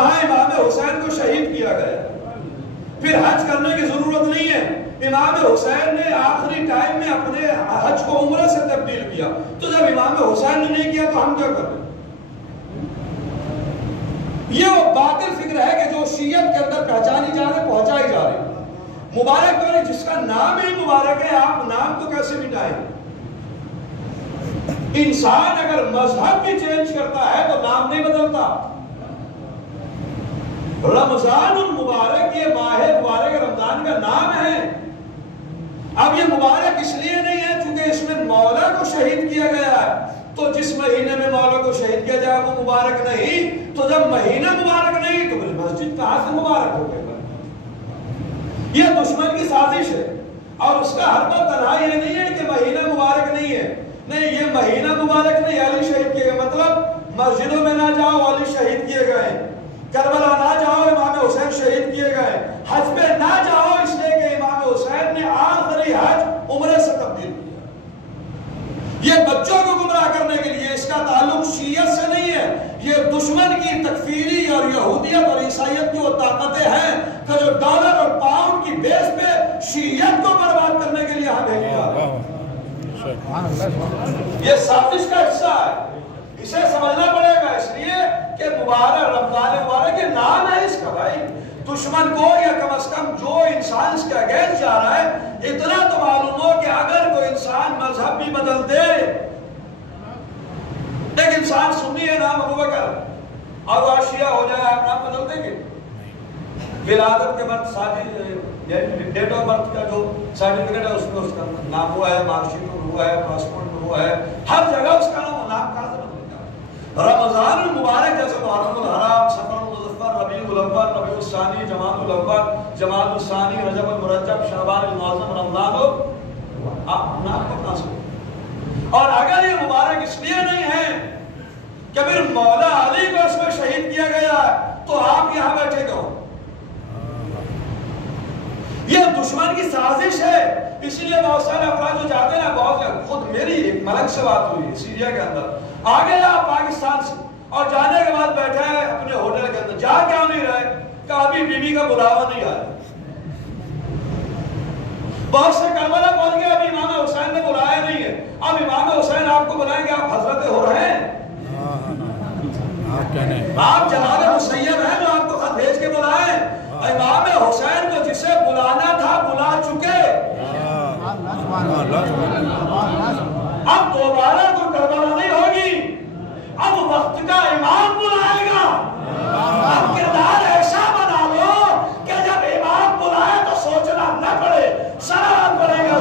وہاں امام حسین کو شہید کیا گیا. پھر حج کرنے کی ضرورت نہیں ہے. امام حسین نے آخری ٹائم میں اپنے حج کو عمرہ سے تبدیل کیا. تو جب امام حسین نے نہیں کیا تو ہم کیا کریں؟ یہ وہ باطل فکر ہے کہ جو شیعت کے اندر پہچانی جا رہے پہنچائی جا رہی. مبارک کرے جس کا نام ہی مبارک ہے، آپ نام کو کیسے مٹائیں؟ انسان اگر مذہب بھی چینج کرتا ہے تو نام نہیں بدلتا. رمضان المبارک یہ ماہ مبارک رمضان کا نام ہے. اب یہ مبارک اس لیے نہیں ہے چونکہ اس میں مولا کو شہید کیا گیا ہے. تو جس مہینے میں مولا کو شہید کیا جائے وہ مبارک نہیں. تو جب مہینہ مبارک نہیں تو مسجد کہاں سے مبارک ہو گئے؟ یہ دشمن کی سازش ہے. اور اس کا حربہ تنہا یہ نہیں ہے کہ مہینہ مبارک نہیں ہے. نہیں، یہ مہینہ مبارک نہیں، علی شہید کیے گئے. مطلب مسجدوں میں نہ جاؤ، علی شہید کیے گئے. کربلا نہ جاؤ، امام حسین شہید کیے گئے. حج پہ نہ جاؤ اس لیے کہ امام حسین نے آخری حج عمرے سے تبدیل کیا. یہ بچوں کو گمراہ کرنے کے لیے، اس کا تعلق شیعت سے نہیں ہے. یہ دشمن کی تکفیری اور یہودیت اور عیسائیت کی وہ طاقتیں ہیں کہ جو ڈالر اور پاؤنڈ کی بیس پہ شیعت کو برباد کرنے کے لیے ہم بھیجے جا رہے ہیں. یہ سازش کا حصہ ہے. اسے سمجھنا پڑے گا. اس لیے کہ مبارک رمضان مبارک یہ نام ہے اس کا. بھائی دشمن کو یا کم از کم جو انسان اس کے اگینسٹ جا رہا ہے، اتنا تو معلوم ہو کہ اگر کوئی انسان مذہب بھی بدل دے، ایک انسان سنی ہے نام ابوبکر اور وہ شیعہ ہو جائے، آپ نام بدل دیں گے؟ ولادت کے بعد ڈیٹ آف برتھ کا جو سرٹیفکیٹ ہے اس میں اس کا نام ہوا ہے، مارک شیٹ میں ہوا ہے، پاسپورٹ میں ہوا ہے، ہر جگہ اس کا نام کہاں سے بدل گیا؟ رمضان المبارک جیسے محرم الحرام، صفر المظفر، ربیع الاول، ربیع الثانی، جمادی الاول، جمادی الثانی، رجب المرجب، شعبان المعظم، رمضان آپ نام کو کہاں سے؟ اور اگر یہ مبارک اس لیے نہیں ہے کہ پھر مولا علی کو اس میں شہید کیا گیا تو آپ یہاں بیٹھے کیوں؟ یہ دشمن کی سازش ہے. اسی لیے بہت سارے افراد جو جاتے ہیں نا، بہت خود میری ایک ملک سے بات ہوئی سیریا کے اندر، آگے آپ پاکستان سے، اور جانے کے بعد بیٹھے ہیں اپنے ہوٹل کے اندر. جا کیوں نہیں رہے؟ کہ ابھی بیوی کا بلاوا نہیں آیا. بہت سے کربلا پہنچ گئے، ابھی امام حسین نے بلایا نہیں ہے. اب امام حسین آپ کو بلائیں گے، آپ حضرت ہو رہے ہیں؟ آپ جناب مسیب ہیں جو آپ کو خط بھیج کے بلائیں. امام حسین کو جسے بلانا تھا بلا چکے. اب دوبارہ کوئی کربلا نہیں ہوگی. اب وقت کا امام بلائے گا. اب کردار ایسا بنا لو کہ جب امام بلائے تو سوچنا نہ پڑے، سلام پڑے گا.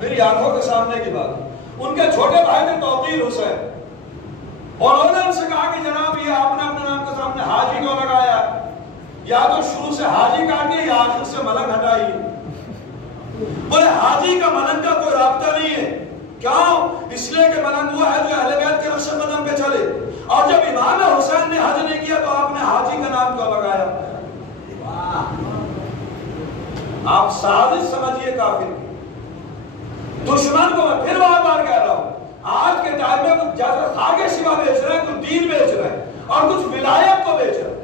میری آنکھوں کے سامنے کی بات، ان کے چھوٹے بھائی تھے توقیر حسین، اور انہوں نے ان سے کہا کہ جناب یہ آپ نے اپنے نام کے سامنے حاجی کیوں لگایا؟ یا تو شروع سے حاجی کاٹیے یا آخر سے ملنگ ہٹائیے. بولے حاجی کا ملنگ کا کوئی رابطہ نہیں ہے. کیوں؟ اس لیے کہ ملنگ وہ ہے جو اہل بیت کے نقش قدم پہ چلے. اور جب امام حسین نے حج نہیں کیا تو آپ نے حاجی کا نام کیوں لگایا؟ آپ سازش سمجھیے کافر کی. دشمن کو میں پھر بار بار کہہ رہا ہوں، آج کے ٹائم میں کچھ زیادہ خاگے سوا بیچ رہے ہیں، کچھ دین بیچ رہے ہیں اور کچھ ولایت کو بیچ رہے ہیں.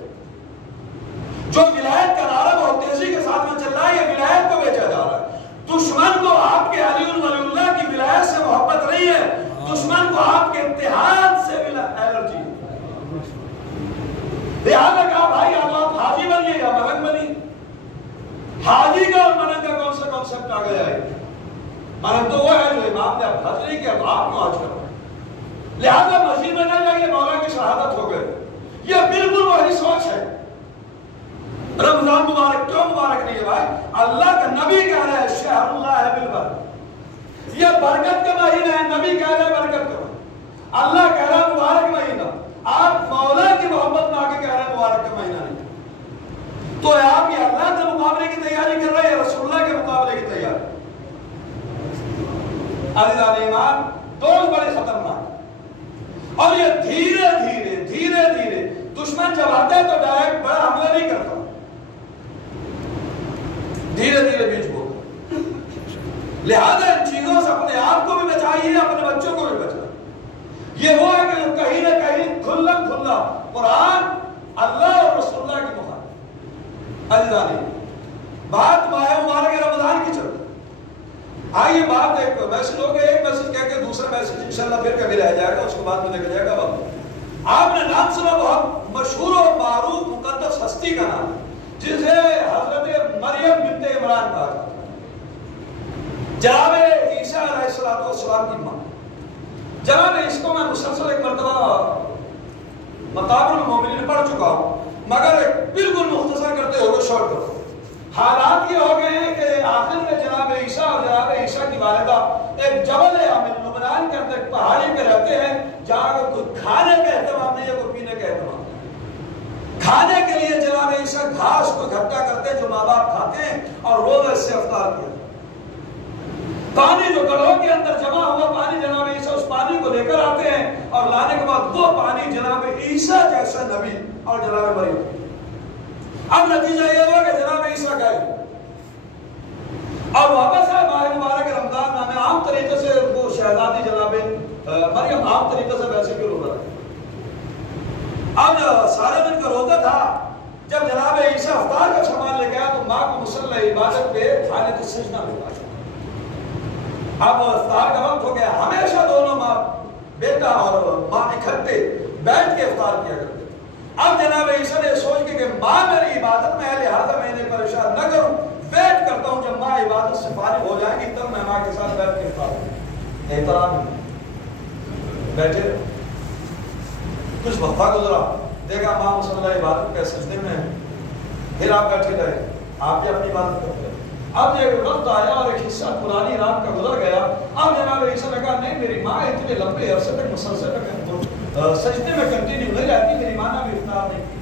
جو ولایت کا نعرہ بہت تیزی کے ساتھ میں چل رہا ہے، یہ ولایت کو بیچا جا رہا ہے. دشمن کو آپ کے علی ولی اللہ کی ولایت سے محبت نہیں ہے، دشمن کو آپ کے اتحاد سے الرجی ہے. لہٰذا کہا بھائی اب آپ حاجی بنیے یا ملنگ بنیے. حاجی کا اور ملنگ کا کون سا کانسیپٹ آ گیا ہے؟ ملنگ تو وہ ہے جو امام نے اب حج نہیں کیا تو آپ کیوں حج کرو؟ لہٰذا مسجد میں نہ جائیے، مولا کی شہادت ہو گئے. یہ بالکل وہی سوچ ہے. رمضان مبارک کیوں مبارک نہیں ہے بھائی؟ اللہ کا نبی کہہ رہا ہے شہر اللہ ہے بالبرکت، یہ برکت کا مہینہ ہے. نبی کہہ رہا ہے برکت کا مہینہ، اللہ کہہ رہا ہے مبارک مہینہ. آپ مولا کی محبت میں آ کے کہہ رہے ہیں مبارک کا مہینہ نہیں. تو آپ یہ اللہ کے مقابلے کی تیاری کر رہے ہیں یا رسول اللہ کے مقابلے کی تیاری؟ عزیزان ایمان ڈوز بڑے خطرناک، اور یہ دھیرے دھیرے دشمن جب آتا ہے تو ڈائریکٹ بڑا حملہ نہیں کرتا، دھیرے دھیرے بیچ بولتا۔ لہذا ان چیزوں سے اپنے آپ کو بھی بچائیے، اپنے بچوں کو بھی بچائیے۔ یہ وہ ہے کہ کہیں نہ کہیں کھلم کھلا قرآن اللہ اور رسول اللہ کی مخالف۔ عزیزان بات ماہ مبارک رمضان کی چلتی، آئیے بات ایک میسج ہو گیا، ایک میسج کہہ کے دوسرا میسج انشاءاللہ پھر کبھی رہ جائے گا، اس کے بعد میں دیکھا جائے گا وقت۔ آپ نے نام سنا بہت مشہور و معروف مقدس ہستی کا نام، جسے حضرت مریم بنت عمران کہا جاتا ہے، جناب عیسیٰ علیہ السلام کی ماں۔ جناب اس کو میں مسلسل ایک مرتبہ مطابع المومنین پڑھ چکا ہوں، مگر بالکل مختصر کرتے ہوئے شارٹ کرتا ہوں۔ حالات یہ ہو گئے ہیں کہ آخر میں جناب عیسیٰ اور جناب عیسیٰ کی والدہ ایک جبل لبنان کے اندر ایک پہاڑی پہ رہتے ہیں، جہاں کوئی کھانے کا اہتمام نہیں ہے، کوئی پینے کا اہتمام نہیں۔ کھانے کے لیے جناب عیسیٰ گھاس کو اکٹھا کرتے ہیں جو ماں باپ کھاتے ہیں، اور روز اس سے افطار کیا۔ پانی جو گڑھوں کے اندر جمع ہوا پانی، جناب عیسیٰ اس پانی کو لے کر آتے ہیں، اور لانے کے بعد وہ پانی جناب عیسیٰ جیسا نبی اور جناب مریم۔ اب نتیجہ یہ ہوا کہ جناب عیسیٰ گئے اور واپس آئے ماہ مبارک رمضان میں، عام طریقے سے وہ شہزادی جناب مریم عام طریقے سے ویسے بھی روزہ رکھے۔ اب سارے دن کا روزہ تھا، جب جناب عیسیٰ افطار کا سامان لے گیا تو ماں کو مصلی عبادت پہ حالت سجدہ میں پہنچا۔ اب افطار کا وقت ہو گیا، ہمیشہ دونوں ماں بیٹا اور ماں اکٹھے بیٹھ کے افطار کیا کرتے۔ اب جناب عیسیٰ نے سوچ کے کہ ماں میری عبادت میں ہے، لہٰذا میں انہیں پریشان نہ کروں، ویٹ کرتا ہوں جب ماں عبادت سے فارغ ہو جائے گی تب میں ماں کے ساتھ بیٹھ کے افطار کروں۔ احترام بیٹھے، کچھ وقفہ گزرا، دیکھا ماں مصلی عبادت کے سجدے میں ہے، پھر آپ بیٹھے رہے، آپ بھی اپنی عبادت کرتے رہے۔ اب ایک وقت آیا اور ایک حصہ پرانی رات کا گزر گیا، اب جناب عیسیٰ نے کہا نہیں میری ماں اتنے لمبے عرصے تک مسلسل سجدے میں کنٹینیو نہیں رہتی، میری ماں نے بھی افطار نہیں کی۔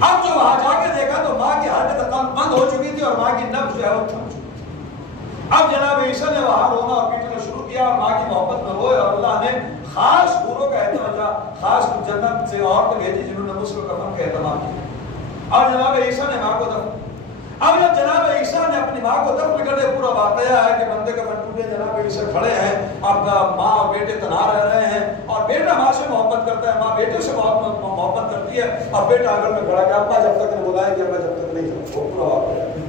اب جو وہاں جا کے دیکھا تو ماں کی حالت بند ہو چکی تھی اور ماں کی نبض جو ہے وہ تھم چکی تھی۔ اب جناب عیسیٰ نے وہاں رونا اور پیٹنا شروع کیا، اور ماں کی محبت میں روئے، اور اللہ نے خاص حوروں کا اہتمام، خاص جنت سے عورتیں بھیجی جنہوں نے غسل و کفن کا اہتمام کیا، اور جناب عیسیٰ نے ماں کو دفن۔ اب جب جناب عیسیٰ نے اپنی ماں کو دفن کرنے پورا واقعہ ہے کہ بندے کا ٹوٹے جناب عیسیٰ کھڑے ہیں، اب ماں اور بیٹے تنہا رہ رہے ہیں، اور بیٹا ماں سے محبت کرتا ہے، ماں بیٹے سے محبت کرتی ہے، اور بیٹا اگر میں کھڑا کہ ابا جب تک نہیں بلائے گا میں جب تک نہیں جاؤں، وہ پورا واقعہ ہے۔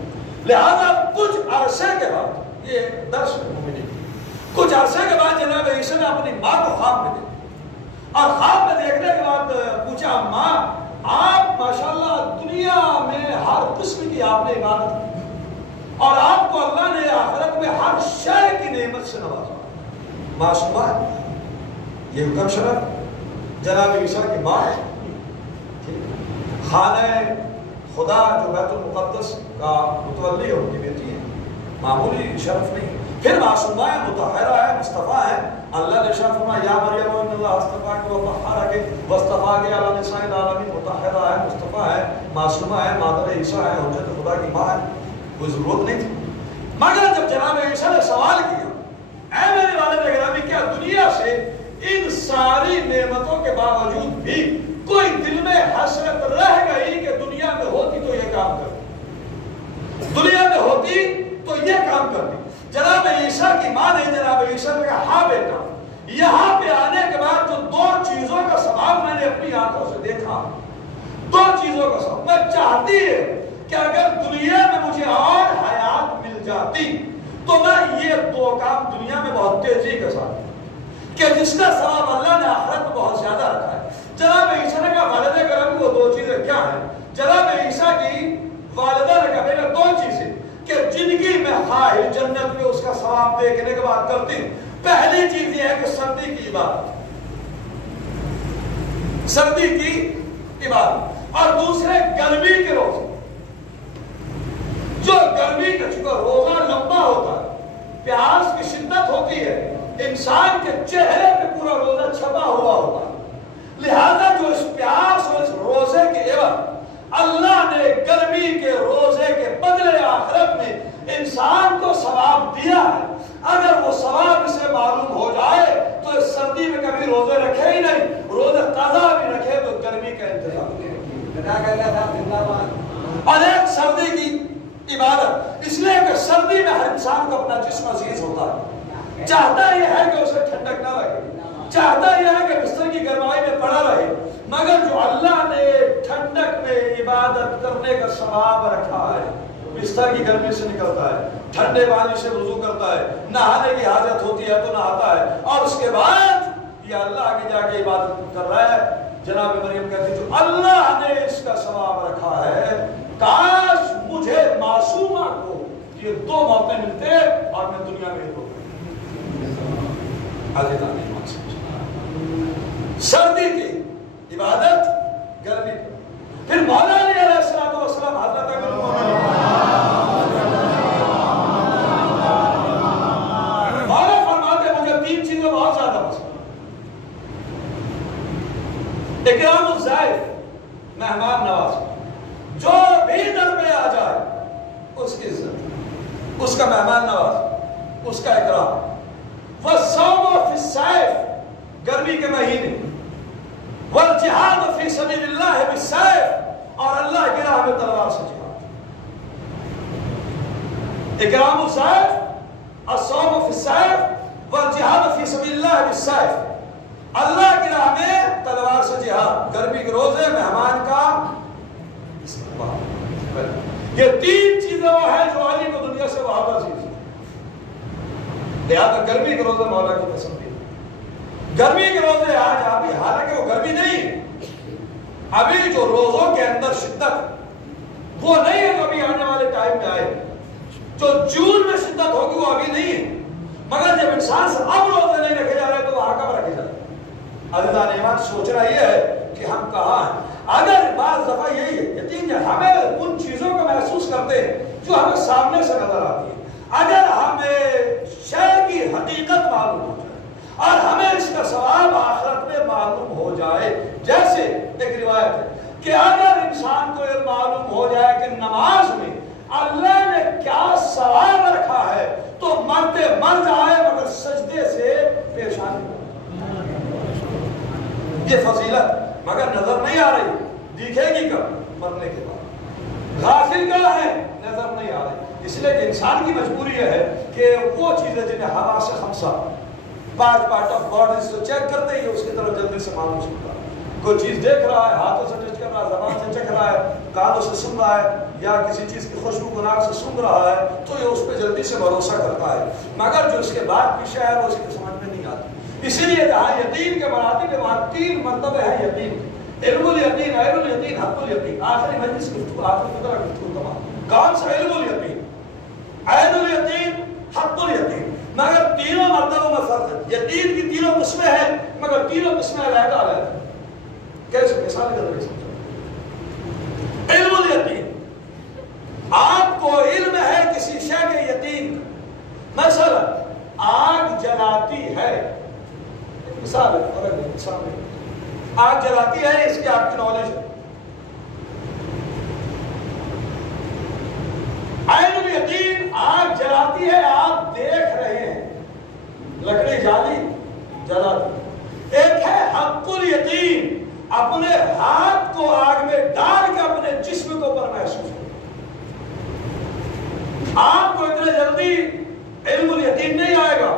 لہٰذا کچھ عرصے کے بعد، یہ درس مومنی، کچھ عرصے کے بعد جناب عیسیٰ نے اپنی ماں کو خواب میں دیکھا، اور خواب میں دیکھنے کے بعد پوچھا ماں آپ ماشاءاللہ دنیا میں ہر قسم کی آپ نے عبادت کی، اور آپ کو اللہ نے آخرت میں ہر شے کی نعمت سے نوازا، معصومہ یہ حکم شرف جناب عیسیٰ کی ماں ہے، خانہ خدا جو بیت المقدس کا متولی ہے ان کی بیٹی ہے، معمولی شرف نہیں، پھر معصومہ ہے، مطہرہ ہے، مصطفیٰ ہے۔ اللہ نے ارشاد فرمایا یا مریم ان اللہ اصطفاک و طہرک واصطفاک علی نساء العالمین، مطہرہ ہے، مصطفیٰ ہے، معصومہ ہے، مادر عیسیٰ ہے، حجت خدا کی ماں ہے، کوئی ضرورت نہیں تھی۔ مگر جب جناب عیسیٰ نے سوال کیا اے میرے والد گرامی کیا دنیا سے ان ساری نعمتوں کے باوجود بھی کوئی دل میں حسرت رہ گئی کہ دنیا میں ہوتی تو یہ کام کرتی، دنیا میں ہوتی تو یہ کام کرتی؟ جناب عیسیٰ کی ماں نے جناب عیسیٰ نے کہا ہاں بیٹا، یہاں پہ آنے کے بعد جو دو چیزوں کا ثواب میں نے اپنی آنکھوں سے دیکھا، دو چیزوں کا ثواب، میں چاہتی ہے کہ اگر دنیا میں مجھے اور حیات مل جاتی تو میں یہ دو کام دنیا میں بہت تیزی کے ساتھ، کہ جس کا ثواب اللہ نے آخرت میں بہت زیادہ رکھا ہے۔ جناب عیسیٰ نے کہا والدہ کرم وہ دو چیزیں کیا ہیں؟ جناب عیسیٰ کی والدہ نے کہا بیٹا دو چیزیں کہ جن کی میں خواہش جنت میں اس کا ثواب دیکھنے کے بعد کرتی ہوں، پہلی چیز یہ ہے کہ سردی کی عبادت، سردی کی عبادت، اور دوسرے گرمی کے روزے، جو گرمی کا چکا روزہ لمبا ہوتا ہے، پیاس کی شدت ہوتی ہے، انسان کے چہرے پہ پورا روزہ چھپا ہوا ہوتا ہے، لہذا جو اس پیاس اور اس روزے کے عوض اللہ نے گرمی کے روزے کے بدلے آخرت میں انسان کو ثواب دیا ہے۔ اگر وہ ثواب اسے معلوم ہو جائے تو اس سردی میں کبھی روزے رکھے ہی نہیں، روزے قضا بھی رکھے تو گرمی کا انتظام اور ایک سردی کی عبادت، اس لیے کہ سردی میں ہر انسان کو اپنا جسم عزیز ہوتا ہے، چاہتا یہ ہے کہ اسے ٹھنڈک نہ لگے، چاہتا یہ ہے کہ بستر کی گرمائی میں پڑا رہے، مگر جو اللہ نے ٹھنڈک میں عبادت کرنے کا ثواب رکھا ہے، بستر کی گرمی سے نکلتا ہے، ٹھنڈے پانی سے وضو کرتا ہے، نہانے کی حاجت ہوتی ہے تو نہاتا ہے، اور اس کے بعد یہ اللہ آگے جا کے عبادت کر رہا ہے۔ جناب مریم کہتی جو اللہ نے اس کا ثواب رکھا ہے، کاش مجھے معصومہ کو یہ دو موقع ملتے اور میں دنیا میں ہو سردی کی عبادت، گرمی کی۔ پھر مولا علی علیہ السلام حضرت مولا فرماتے مجھے تین چیزیں بہت زیادہ پسند، اکرام الضیف، مہمان نواز، جو بھی در پہ آ جائے اس کی عزت، اس کا مہمان نواز، اس کا اکرام۔ والصوم فی الصیف، گرمی کے مہینے، والجہاد فی سبیل اللہ بالسیف، اور اللہ کی راہ میں تلوار سے جہاد۔ اکرام الضیف، الصوم فی الصیف، والجہاد فی سبیل اللہ بالسیف، اللہ کی راہ میں تلوار سے جہاد، گرمی کے روزے، مہمان کا استقبال۔ یہ تین چیزیں وہ ہیں جو علی کو دنیا سے وابستہ چیز ہے، لہذا گرمی کے روزے مولا کی پسند ہے۔ گرمی کے روزے آج ابھی، حالانکہ وہ گرمی نہیں، ابھی جو روزوں کے اندر شدت وہ نہیں ہے جو ابھی آنے والے ٹائم میں آئے، جو جون میں شدت ہوگی وہ ابھی نہیں ہے، مگر جب انسان سے اب روزے نہیں رکھے جا رہے تو وہاں کب رکھے جا رہے ہیں؟ عزیزان ایمان، سوچنا یہ ہے کہ ہم کہاں ہیں۔ اگر بعض دفعہ یہی ہے یقین ہے، ہمیں ان چیزوں کو محسوس کرتے ہیں جو ہمیں سامنے سے نظر آتی ہے، اگر ہمیں شے کی حقیقت معلوم ہو جائے اور ہمیں اس کا ثواب آخرت میں معلوم ہو جائے، جیسے ایک روایت ہے کہ اگر انسان کو یہ معلوم ہو جائے کہ نماز میں اللہ نے کیا ثواب رکھا ہے تو مرتے مر جائے مگر سجدے سے پیشانی، یہ فضیلت مگر نظر نہیں آ رہی، دیکھے گی کب؟ مرنے کے بعد۔ غافل کا ہے، نظر نہیں آ رہی، اس لیے کہ انسان کی مجبوری یہ ہے کہ وہ چیزیں جنہیں ہوا سے خمسہ پارٹ آف باڈی سے چیک کرتے ہی اس کی طرف جلدی سے معلوم ہوتا ہے۔ کوئی چیز دیکھ رہا ہے، ہاتھوں سے ٹچ کر رہا ہے، زبان سے چکھ رہا ہے، کانوں سے سن رہا ہے، یا کسی چیز کی خوشبو کو ناک سے سن رہا ہے تو یہ اس پہ جلدی سے بھروسہ کرتا ہے، مگر جو اس کے بعد پیچھے ہے وہ اس کی سمجھ میں نہیں آتی۔ اسی لیے جہاں یقین کے مراتب کے بعد تین مرتبے ہیں یقین، علم الیقین، عین الیقین، حق الیقین۔ آخری مجلس گفتگو، آخری خطرہ گفتگو تمام کون سا؟ علم الیقین، عین الیقین، حق الیقین، مگر تینوں مرتبوں میں فرق ہے۔ یقین کی تینوں قسمیں ہیں مگر تینوں قسمیں علیحدہ علیحدہ۔ کیسے؟ مثال کے ذریعے سمجھو۔ علم الیقین، آپ کو علم ہے کسی شے کے یقین، مثلا آگ جلاتی ہے، مثال ہے، آگ جلاتی ہے، اس کی آپ کی نالج ہے۔ عین الیقین، آگ جلاتی ہے، آپ دیکھ رہے ہیں، لکڑی جالی جلاتی۔ ایک ہے حق الیقین، اپنے ہاتھ کو آگ میں ڈال کے اپنے جسم کو پر محسوس کریں۔ آپ کو اتنے جلدی علم الیقین نہیں آئے گا،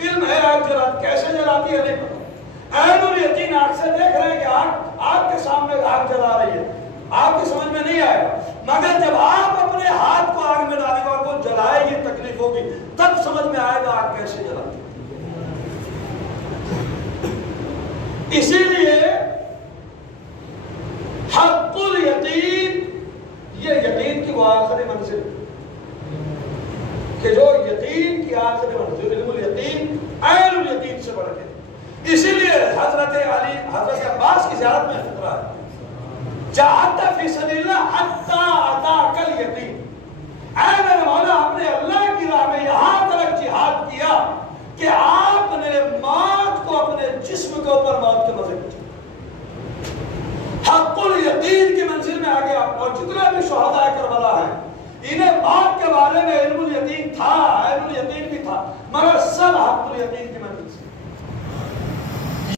علم ہے آگ جلاتی، کیسے جلاتی ہے نہیں پتا۔ عین الیقین، آگ سے دیکھ رہے ہیں کہ آگ کے سامنے آگ جلا رہی ہے، آپ کی سمجھ میں نہیں آئے گا، مگر جب آپ اپنے ہاتھ کو آگ میں ڈالیں گے اور وہ جلائے گی، تکلیف ہوگی، تب سمجھ میں آئے گا آگ کیسے جلاتی ہے۔ اسی لیے حق الیقین، یہ یقین کی وہ آخری منزل کہ جو یقین کی آخری منزل، علم الیقین عین الیقین سے بڑھ کے۔ اسی لیے حضرت علی، حضرت عباس کی زیارت میں خطرہ ہے، جاہدت فی سبیل اللہ حتی اتاک الیقین، اے میرے مولا آپ نے اللہ کی راہ میں یہاں تک جہاد کیا کہ آپ نے موت کو اپنے جسم کے اوپر موت کے مزے کو، حق الیقین کی منزل میں آگے آپ، اور جتنے بھی شہداء کربلا ہیں انہیں موت کے بارے میں علم الیقین تھا، علم الیقین بھی تھا، مگر سب حق الیقین کی محنت سے۔